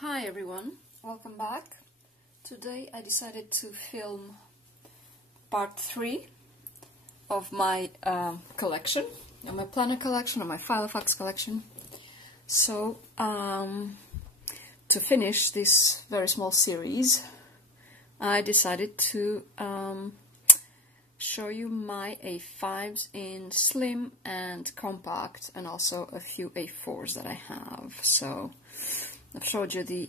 Hi everyone, welcome back. Today I decided to film part 3 of my collection, of my planner collection, of my Filofax collection. So, to finish this very small series, I decided to show you my A5s in slim and compact, and also a few A4s that I have. So I've showed you the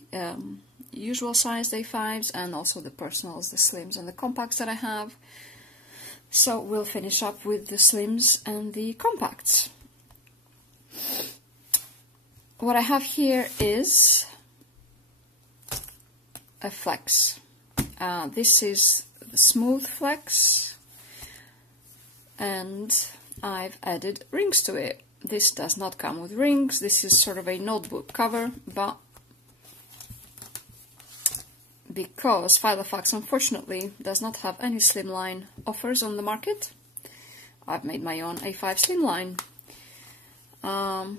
usual sized A5s and also the personals, the slims and the compacts that I have. So we'll finish up with the slims and the compacts. What I have here is a flex. This is the smooth flex, and I've added rings to it. This does not come with rings. This is sort of a notebook cover, but because Filofax unfortunately does not have any slimline offers on the market, I've made my own A5 slimline.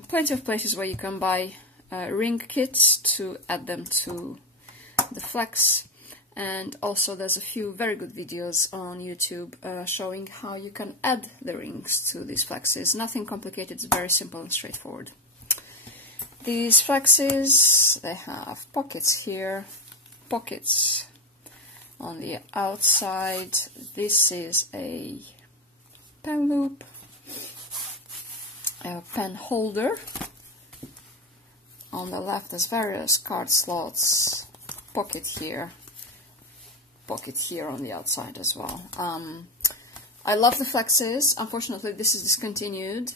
Plenty of places where you can buy ring kits to add them to the flex, and also there's a few very good videos on YouTube showing how you can add the rings to these flexes. Nothing complicated, it's very simple and straightforward. These flexes, they have pockets here, pockets on the outside. This is a pen loop, a pen holder. On the left there's various card slots, pocket here on the outside as well. I love the flexes. Unfortunately this is discontinued,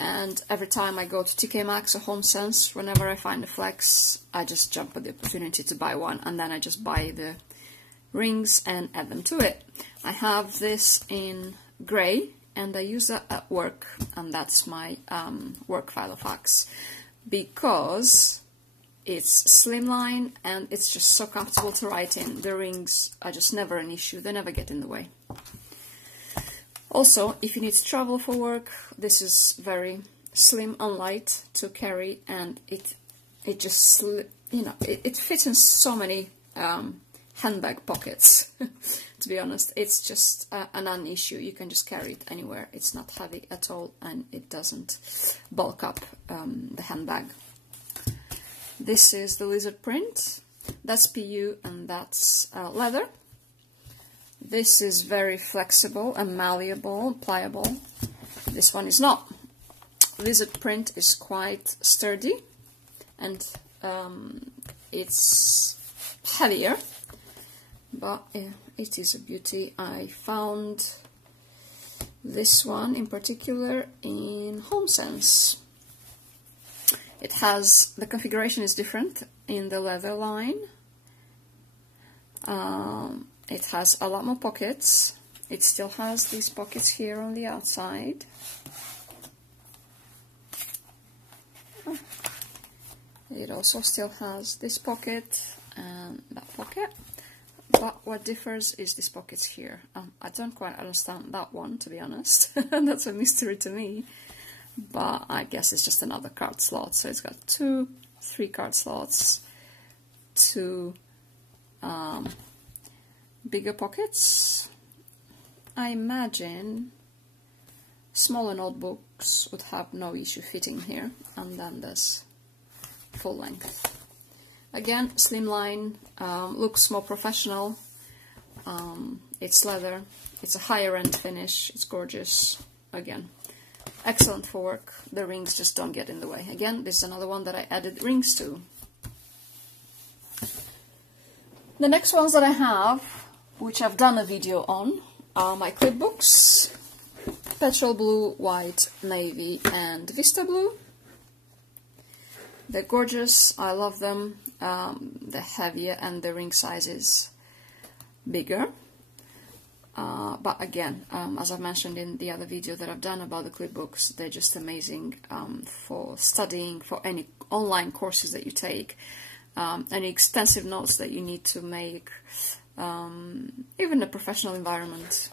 and every time I go to TK Maxx or Home Sense, whenever I find a flex, I just jump at the opportunity to buy one, and then I just buy the rings and add them to it. I have this in grey, and I use that at work, and that's my work Filofax, because it's slimline and it's just so comfortable to write in. The rings are just never an issue, they never get in the way. Also, if you need to travel for work, this is very slim and light to carry, and it just, you know, it fits in so many handbag pockets. To be honest, it's just a non-issue. You can just carry it anywhere. It's not heavy at all, and it doesn't bulk up the handbag. This is the lizard print. That's PU and that's leather. This is very flexible and malleable, pliable. This one is not. Lizard print is quite sturdy, and it's heavier, but it is a beauty. I found this one in particular in Home Sense. It has, the configuration is different in the leather line. It has a lot more pockets. It still has these pockets here on the outside. It also still has this pocket and that pocket. But what differs is these pockets here. I don't quite understand that one, to be honest. That's a mystery to me. But I guess it's just another card slot. So it's got 3 card slots, 2 bigger pockets. I imagine smaller notebooks would have no issue fitting here, and then there's full length. Again, slimline, looks more professional. It's leather, it's a higher end finish, it's gorgeous. Again, excellent for work. The rings just don't get in the way. Again, this is another one that I added rings to. The next ones that I have, which I've done a video on, are my Clipbooks. Petrol blue, white, navy and Vista blue. They're gorgeous, I love them. They're heavier and the ring size is bigger. But again, as I've mentioned in the other video that I've done about the Clipbooks, they're just amazing for studying, for any online courses that you take, any extensive notes that you need to make, even a professional environment.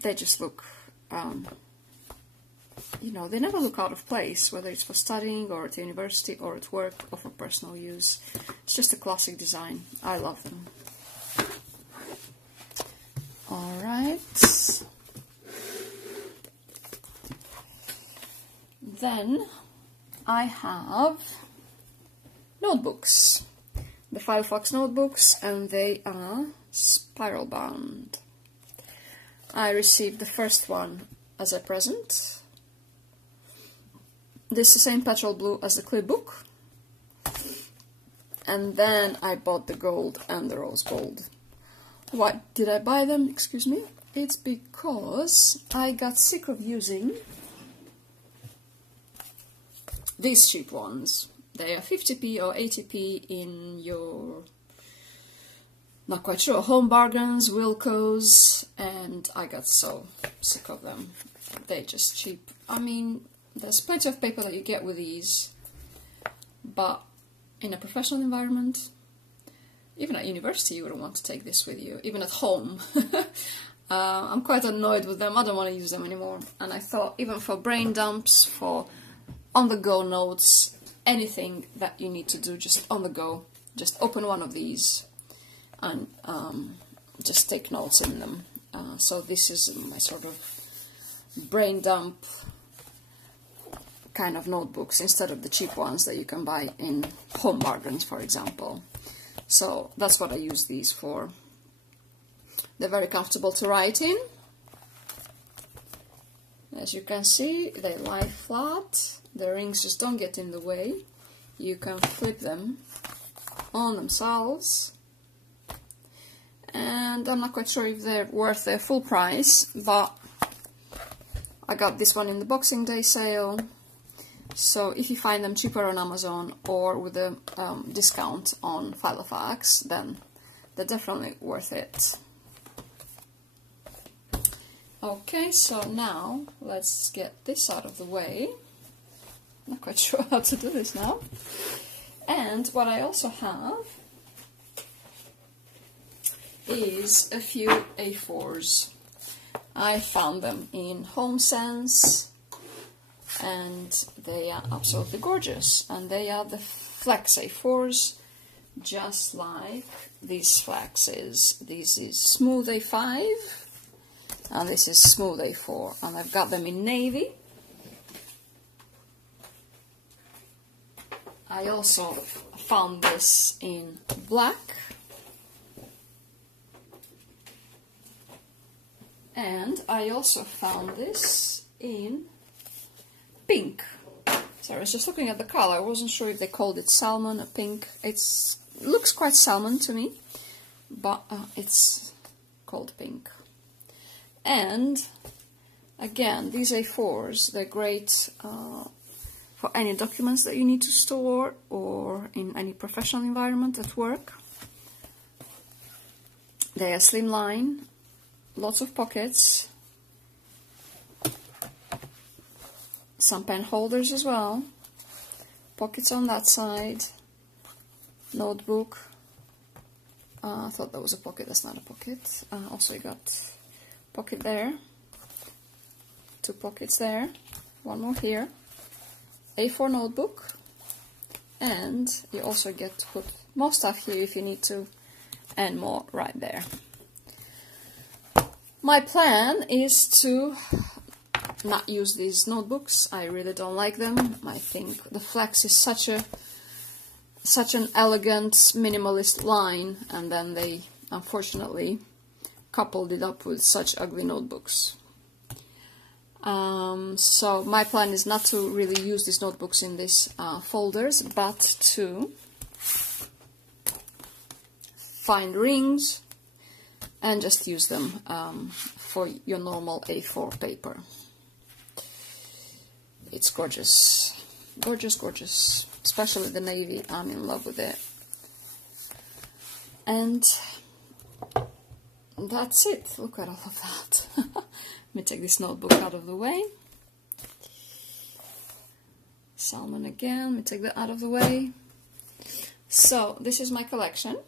They just look you know, they never look out of place, whether it's for studying or at university or at work or for personal use. It's just a classic design. I love them. Alright. Then I have notebooks. The Filofax notebooks, and they are spiral bound. I received the first one as a present. This is the same petrol blue as the Clipbook. And then I bought the gold and the rose gold. Why did I buy them? Excuse me. It's because I got sick of using these cheap ones. They are 50p or 80p in your, not quite sure, Home Bargains, Wilco's, and I got so sick of them. They're just cheap. I mean, there's plenty of paper that you get with these, but in a professional environment, even at university, you wouldn't want to take this with you, even at home. I'm quite annoyed with them. I don't want to use them anymore. And I thought, even for brain dumps, for on-the-go notes, anything that you need to do just on the go, just open one of these and just take notes in them. So this is my sort of brain dump kind of notebooks instead of the cheap ones that you can buy in Home Bargains, for example. So that's what I use these for. They're very comfortable to write in. As you can see, they lie flat. The rings just don't get in the way. You can flip them on themselves. And I'm not quite sure if they're worth their full price, but I got this one in the Boxing Day sale. So if you find them cheaper on Amazon or with a discount on Filofax, then they're definitely worth it. Okay, so now let's get this out of the way. Not quite sure how to do this now. And what I also have is a few A4s. I found them in HomeSense, and they are absolutely gorgeous. And they are the Flex A4s, just like these Flexes. This is Smooth A5, and this is Smooth A4, and I've got them in navy. I also found this in black, and I also found this in pink. So I was just looking at the color. I wasn't sure if they called it salmon or pink. It looks quite salmon to me, but it's called pink. And again, these A4s, they're great for any documents that you need to store or in any professional environment at work. They are slimline, lots of pockets, some pen holders as well, pockets on that side, notebook. I thought that was a pocket, that's not a pocket. Also you got pocket there, two pockets there, one more here, A4 notebook, and you also get to put more stuff here if you need to, and more right there. My plan is to not use these notebooks. I really don't like them. I think the Flex is such an elegant minimalist line, and then they unfortunately coupled it up with such ugly notebooks. So my plan is not to really use these notebooks in these folders, but to find rings and just use them for your normal A4 paper. It's gorgeous, gorgeous, gorgeous, especially the navy. I'm in love with it. And that's it. Look at all of that. Let me take this notebook out of the way. Salmon again. Let me take that out of the way. So this is my collection.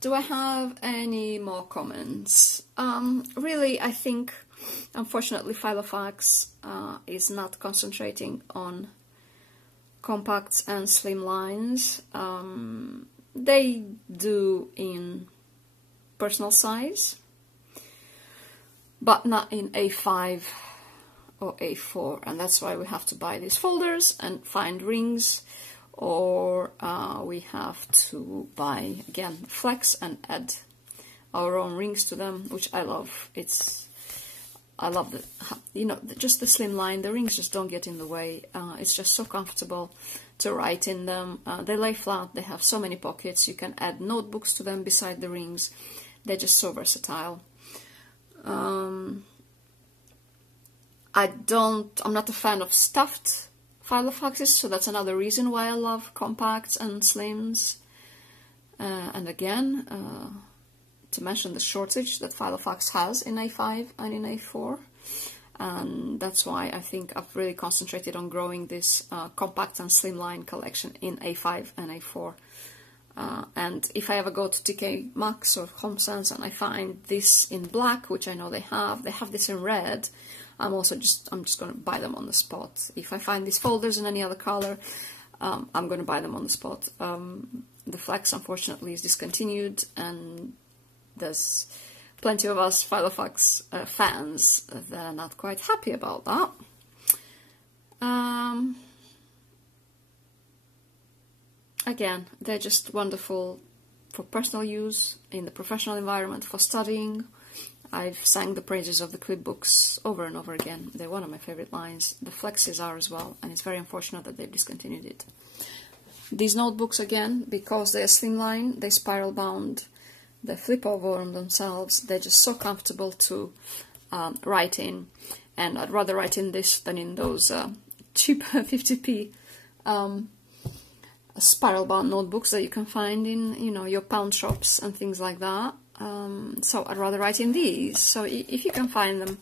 Do I have any more comments? Really, I think Unfortunately, Filofax is not concentrating on compacts and slim lines. They do in personal size, but not in A5 or A4, and that's why we have to buy these folders and find rings, or we have to buy again flex and add our own rings to them, which I love. I love the, you know, just the slim line. The rings just don't get in the way. It's just so comfortable to write in them. They lay flat. They have so many pockets. You can add notebooks to them beside the rings. They're just so versatile. I'm not a fan of stuffed Filofaxes, so that's another reason why I love compacts and slims. And again, to mention the shortage that Filofax has in A5 and in A4, and that's why I think I've really concentrated on growing this compact and slimline collection in A5 and A4. And if I ever go to TK Maxx or HomeSense and I find this in black, which I know they have this in red, I'm just going to buy them on the spot. If I find these folders in any other color, I'm going to buy them on the spot. The Flex, unfortunately, is discontinued, and there's plenty of us Filofax fans that are not quite happy about that. Again, they're just wonderful for personal use, in the professional environment, for studying. I've sang the praises of the Clipbooks over and over again. They're one of my favorite lines. The Flexes are as well, and it's very unfortunate that they've discontinued it. These notebooks, again, because they're slimline, they're spiral bound, they flip over on themselves, they're just so comfortable to write in, and I'd rather write in this than in those cheap 50p spiral bound notebooks that you can find in, you know, your pound shops and things like that. So I'd rather write in these. So if you can find them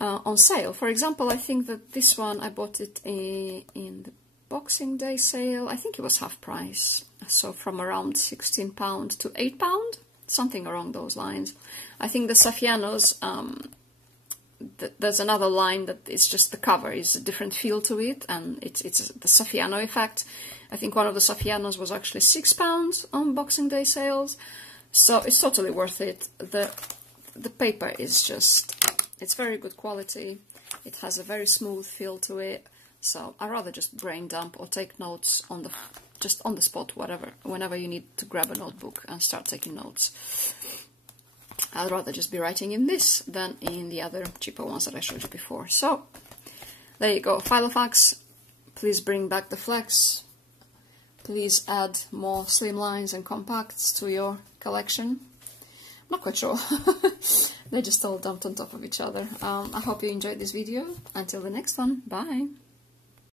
on sale, for example, I think that this one, I bought it in the Boxing Day sale. I think it was half price, so from around £16 to £8, something along those lines. I think the Saffianos, there's another line that is just the cover is a different feel to it, and it's the Saffiano effect. I think one of the Saffianos was actually £6 on Boxing Day sales, so it's totally worth it. The paper is just, it's very good quality. It has a very smooth feel to it. So I'd rather just brain dump or take notes on the spot, whenever you need to grab a notebook and start taking notes. I'd rather just be writing in this than in the other cheaper ones that I showed you before. So there you go, Filofax. Please bring back the Flex. Please add more slim lines and compacts to your collection. I'm not quite sure. They're just all dumped on top of each other. I hope you enjoyed this video. Until the next one, bye!